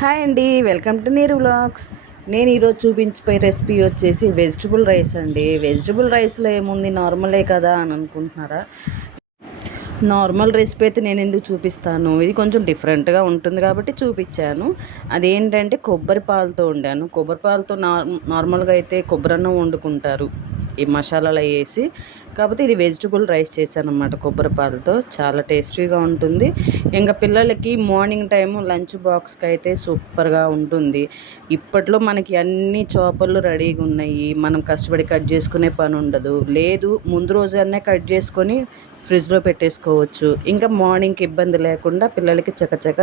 Hi అండి, welcome to నీరు vlogs. నేను ఈరోజు చూపించిపోయే రెసిపీ వచ్చేసి వెజిటబుల్ రైస్ అండి. వెజిటబుల్ రైస్లో ఏముంది, నార్మలే కదా అని అనుకుంటున్నారా? నార్మల్ రెసిపీ అయితే నేను ఎందుకు చూపిస్తాను, ఇది కొంచెం డిఫరెంట్గా ఉంటుంది కాబట్టి చూపించాను. అదేంటంటే కొబ్బరి పాలతో వండాను. కొబ్బరి పాలతో నార్మల్గా అయితే కొబ్బరి అన్నం వండుకుంటారు ఈ మసాలాలు వేసి, కాకపోతే ఇది వెజిటబుల్ రైస్ చేశాను అన్నమాట కొబ్బరి పాలతో. చాలా టేస్టీగా ఉంటుంది. ఇంకా పిల్లలకి మార్నింగ్ టైము లంచ్ బాక్స్కి అయితే సూపర్గా ఉంటుంది. ఇప్పట్లో మనకి అన్ని చాపర్లు రెడీగా ఉన్నాయి, మనం కష్టపడి కట్ చేసుకునే పని ఉండదు. లేదు, ముందు రోజనే కట్ చేసుకొని ఫ్రిడ్జ్లో పెట్టేసుకోవచ్చు. ఇంకా మార్నింగ్కి ఇబ్బంది లేకుండా పిల్లలకి చకచక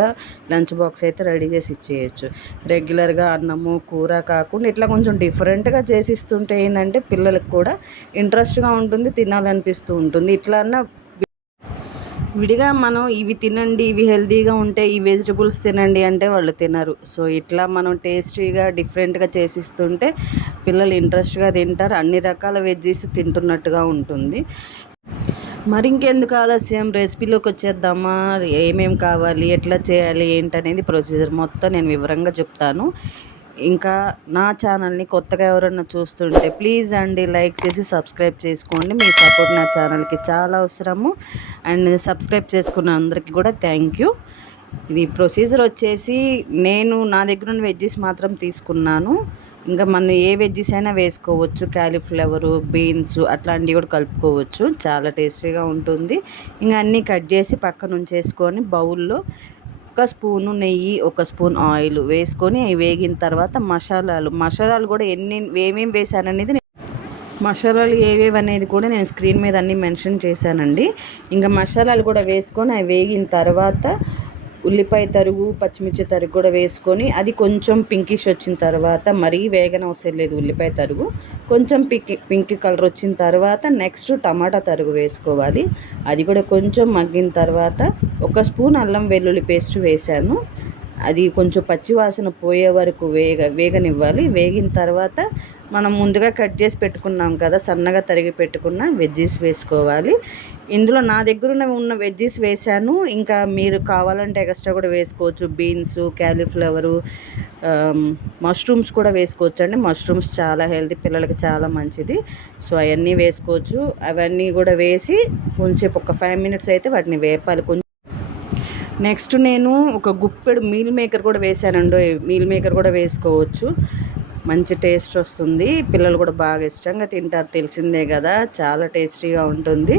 లంచ్ బాక్స్ అయితే రెడీ చేసి ఇచ్చేయచ్చు. రెగ్యులర్గా అన్నము కూర కాకుండా ఇట్లా కొంచెం డిఫరెంట్గా చేసిస్తుంటే ఏంటంటే పిల్లలకు కూడా ఇంట్రెస్ట్గా ఉంటుంది, తినాలనిపిస్తూ ఉంటుంది. ఇట్లా అన్న విడిగా మనం ఇవి తినండి, ఇవి హెల్తీగా ఉంటే ఈ వెజిటబుల్స్ తినండి అంటే వాళ్ళు తినరు. సో ఇట్లా మనం టేస్టీగా డిఫరెంట్గా చేసిస్తుంటే పిల్లలు ఇంట్రెస్ట్గా తింటారు. అన్ని రకాల వెజ్జీస్ తింటున్నట్టుగా ఉంటుంది. మరి ఇంకెందుకు ఆలస్యం, రెసిపీలోకి వచ్చేద్దామా? ఏమేమి కావాలి, ఎట్లా చేయాలి, ఏంటనేది ప్రొసీజర్ మొత్తం నేను వివరంగా చెప్తాను. ఇంకా నా ఛానల్ని కొత్తగా ఎవరన్నా చూస్తుంటే ప్లీజ్ అండి లైక్ చేసి సబ్స్క్రైబ్ చేసుకోండి. మీ సపోర్ట్ నా ఛానల్కి చాలా అవసరము. అండ్ సబ్స్క్రైబ్ చేసుకున్న అందరికీ కూడా థ్యాంక్ యూ. ఇది ప్రొసీజర్ వచ్చేసి నేను నా దగ్గర ఉన్న వెజ్జెస్ మాత్రం తీసుకున్నాను. ఇంకా మనం ఏ వెజ్జెస్ అయినా వేసుకోవచ్చు, క్యాలీఫ్లవరు, బీన్స్ అట్లాంటివి కూడా కలుపుకోవచ్చు. చాలా టేస్టీగా ఉంటుంది. ఇంకా అన్నీ కట్ చేసి పక్కన ఉంచేసుకొని బౌల్లో ఒక స్పూను నెయ్యి, ఒక స్పూన్ ఆయిల్ వేసుకొని అవి వేగిన తర్వాత మసాలాలు కూడా ఏమేమి వేసాననేది మసాలాలు ఏవేవి అనేది కూడా నేను స్క్రీన్ మీద అన్నీ మెన్షన్ చేశానండి. ఇంకా మసాలాలు కూడా వేసుకొని అవి వేగిన తర్వాత ఉల్లిపాయ తరుగు, పచ్చిమిర్చి తరుగు కూడా వేసుకొని అది కొంచెం పింకిష్ వచ్చిన తర్వాత, మరీ వేగనవసరం లేదు ఉల్లిపాయ తరుగు, కొంచెం పింక్ కలర్ వచ్చిన తర్వాత నెక్స్ట్ టమాటా తరుగు వేసుకోవాలి. అది కూడా కొంచెం మగ్గిన తర్వాత ఒక స్పూన్ అల్లం వెల్లుల్లి పేస్ట్ వేశాను. అది కొంచెం పచ్చివాసన పోయే వరకు వేగనివ్వాలి. వేగిన తర్వాత మనం ముందుగా కట్ చేసి పెట్టుకున్నాం కదా, సన్నగా తరిగి పెట్టుకున్న వెజ్జీస్ వేసుకోవాలి. ఇందులో నా దగ్గర ఉన్న వెజ్జీస్ వేసాను. ఇంకా మీరు కావాలంటే ఎక్స్ట్రా కూడా వేసుకోవచ్చు. బీన్స్, క్యాలీఫ్లవరు, మష్రూమ్స్ కూడా వేసుకోవచ్చు అండి. మష్రూమ్స్ చాలా హెల్తీ, పిల్లలకి చాలా మంచిది. సో అవన్నీ వేసుకోవచ్చు. అవన్నీ కూడా వేసి కొంచెం ఒక 5 మినిట్స్ అయితే వాటిని వేపాలి. నెక్స్ట్ నేను ఒక గుప్పెడు మీల్ మేకర్ కూడా వేసానండి. మీల్ మేకర్ కూడా వేసుకోవచ్చు, మంచి టేస్ట్ వస్తుంది. పిల్లలు కూడా బాగా ఇష్టంగా తింటారు, తెలిసిందే కదా, చాలా టేస్టీగా ఉంటుంది.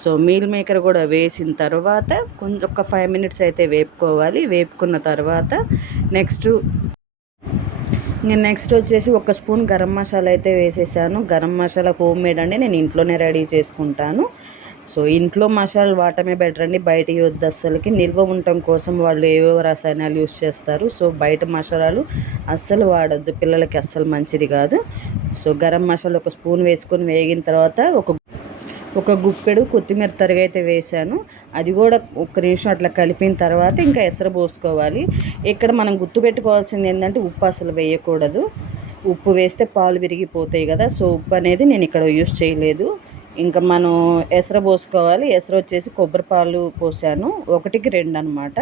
సో మీల్ మేకర్ కూడా వేసిన తర్వాత కొంచెం ఒక 5 మినిట్స్ అయితే వేపుకోవాలి. వేపుకున్న తర్వాత నెక్స్ట్ వచ్చేసి ఒక స్పూన్ గరం మసాలా అయితే వేసేసాను. గరం మసాలా హోమ్ మేడ్ అండి, నేను ఇంట్లోనే రెడీ చేసుకుంటాను. సో ఇంట్లో మసాలాలు వాడటమే బెటర్ అండి, బయట వద్దు అస్సలకి. నిల్వ ఉండటం కోసం వాళ్ళు ఏవేవో రసాయనాలు యూస్ చేస్తారు. సో బయట మసాలాలు అస్సలు వాడద్దు, పిల్లలకి అస్సలు మంచిది కాదు. సో గరం మసాలా ఒక స్పూన్ వేసుకొని వేగిన తర్వాత ఒక గుప్పెడు కొత్తిమీర తరుగు అయితే వేసాను. అది కూడా ఒక్క నిమిషం అట్లా కలిపిన తర్వాత ఇంకా ఎసరు పోసుకోవాలి. ఇక్కడ మనం గుర్తుపెట్టుకోవాల్సింది ఏంటంటే ఉప్పు అసలు వేయకూడదు. ఉప్పు వేస్తే పాలు విరిగిపోతాయి కదా, సో ఉప్పు అనేది నేను ఇక్కడ యూస్ చేయలేదు. ఇంకా మనం ఎసరు పోసుకోవాలి. ఎసరు వచ్చేసి కొబ్బరి పాలు పోసాను, 1కి 2 అనమాట.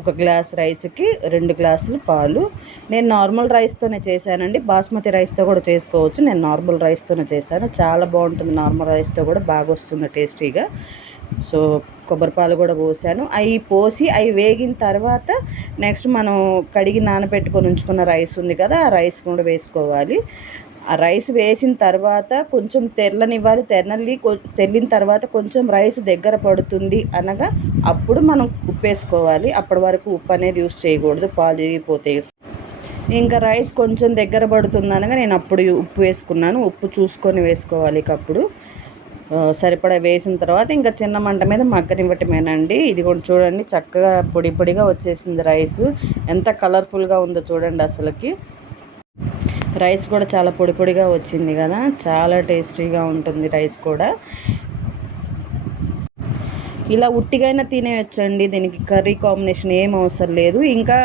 1 గ్లాస్ రైస్కి 2 గ్లాసులు పాలు. నేను నార్మల్ రైస్తోనే చేశానండి, బాస్మతి రైస్తో కూడా చేసుకోవచ్చు. నేను నార్మల్ రైస్తోనే చేశాను, చాలా బాగుంటుంది. నార్మల్ రైస్తో కూడా బాగా వస్తుంది టేస్టీగా. సో కొబ్బరి పాలు కూడా పోసాను. అవి వేగిన తర్వాత నెక్స్ట్ మనం కడిగి నానబెట్టుకొని ఉంచుకున్న రైస్ ఉంది కదా, ఆ రైస్ కూడా వేసుకోవాలి. ఆ రైస్ వేసిన తర్వాత కొంచెం తెల్లనివ్వాలి. తెల్లిన తర్వాత కొంచెం రైస్ దగ్గర పడుతుంది అనగా అప్పుడు మనం ఉప్పు వేసుకోవాలి. అప్పటి వరకు ఉప్పు అనేది యూస్ చేయకూడదు, పాలు విరిగిపోతాయి. ఇంకా రైస్ కొంచెం దగ్గర పడుతుంది అనగా నేను అప్పుడు ఉప్పు వేసుకున్నాను. ఉప్పు చూసుకొని వేసుకోవాలి. అప్పుడు సరిపడా వేసిన తర్వాత ఇంకా చిన్న మంట మీద మగ్గనివ్వటమేనండి. ఇది కూడా చూడండి, చక్కగా పొడి పొడిగా వచ్చేసింది రైస్. ఎంత కలర్ఫుల్గా ఉందో చూడండి. అసలుకి రైస్ కూడా చాలా పొడి పొడిగా వచ్చింది కదా, చాలా టేస్టీగా ఉంటుంది రైస్ కూడా. ఇలా ఉట్టిగైనా తినేయచ్చండి, దీనికి కర్రీ కాంబినేషన్ ఏం అవసరం లేదు. ఇంకా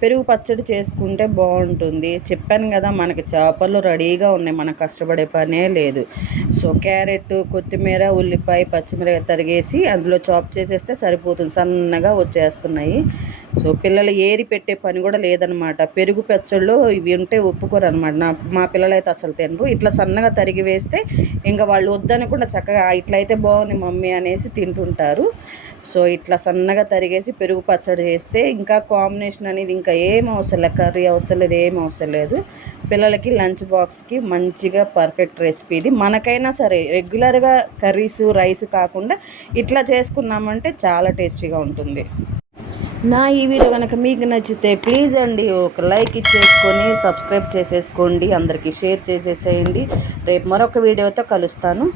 పెరుగు పచ్చడి చేసుకుంటే బాగుంటుంది. చెప్పాను కదా, మనకి చేపలు రెడీగా ఉన్నాయి, మనకు కష్టపడే పనే లేదు. సో క్యారెట్, కొత్తిమీర, ఉల్లిపాయ, పచ్చిమిరపకాయ తరిగేసి అందులో చాప్ చేసేస్తే సరిపోతుంది, సన్నగా వచ్చేస్తున్నాయి. సో పిల్లలు ఏరి పెట్టే పని కూడా లేదనమాట. పెరుగు పచ్చళ్ళు ఇవి ఉంటే ఒప్పుకోరు అనమాట. మా పిల్లలైతే అసలు తినరు. ఇట్లా సన్నగా తరిగి వేస్తే ఇంకా వాళ్ళు వద్దనకుండా చక్కగా ఇట్లయితే బాగుంది మమ్మీ అనేసి తింటుంటారు. సో ఇట్లా సన్నగా తరిగేసి పెరుగు పచ్చడి చేస్తే ఇంకా కాంబినేషన్ అనేది ఇంకా ఏం అవసరం లేదు, కర్రీ అవసరం లేదు, ఏం అవసరం లేదు. పిల్లలకి లంచ్ బాక్స్కి మంచిగా పర్ఫెక్ట్ రెసిపీ ఇది. మనకైనా సరే రెగ్యులర్గా కర్రీస్ రైస్ కాకుండా ఇట్లా చేసుకున్నామంటే చాలా టేస్టీగా ఉంటుంది. నా ఈ వీడియో కనుక మీకు నచ్చితే ప్లీజ్ అండి ఒక లైక్ ఇచ్చేసుకొని సబ్స్క్రైబ్ చేసేసుకోండి, అందరికీ షేర్ చేసేసేయండి. రేపు మరొక వీడియోతో కలుస్తాను.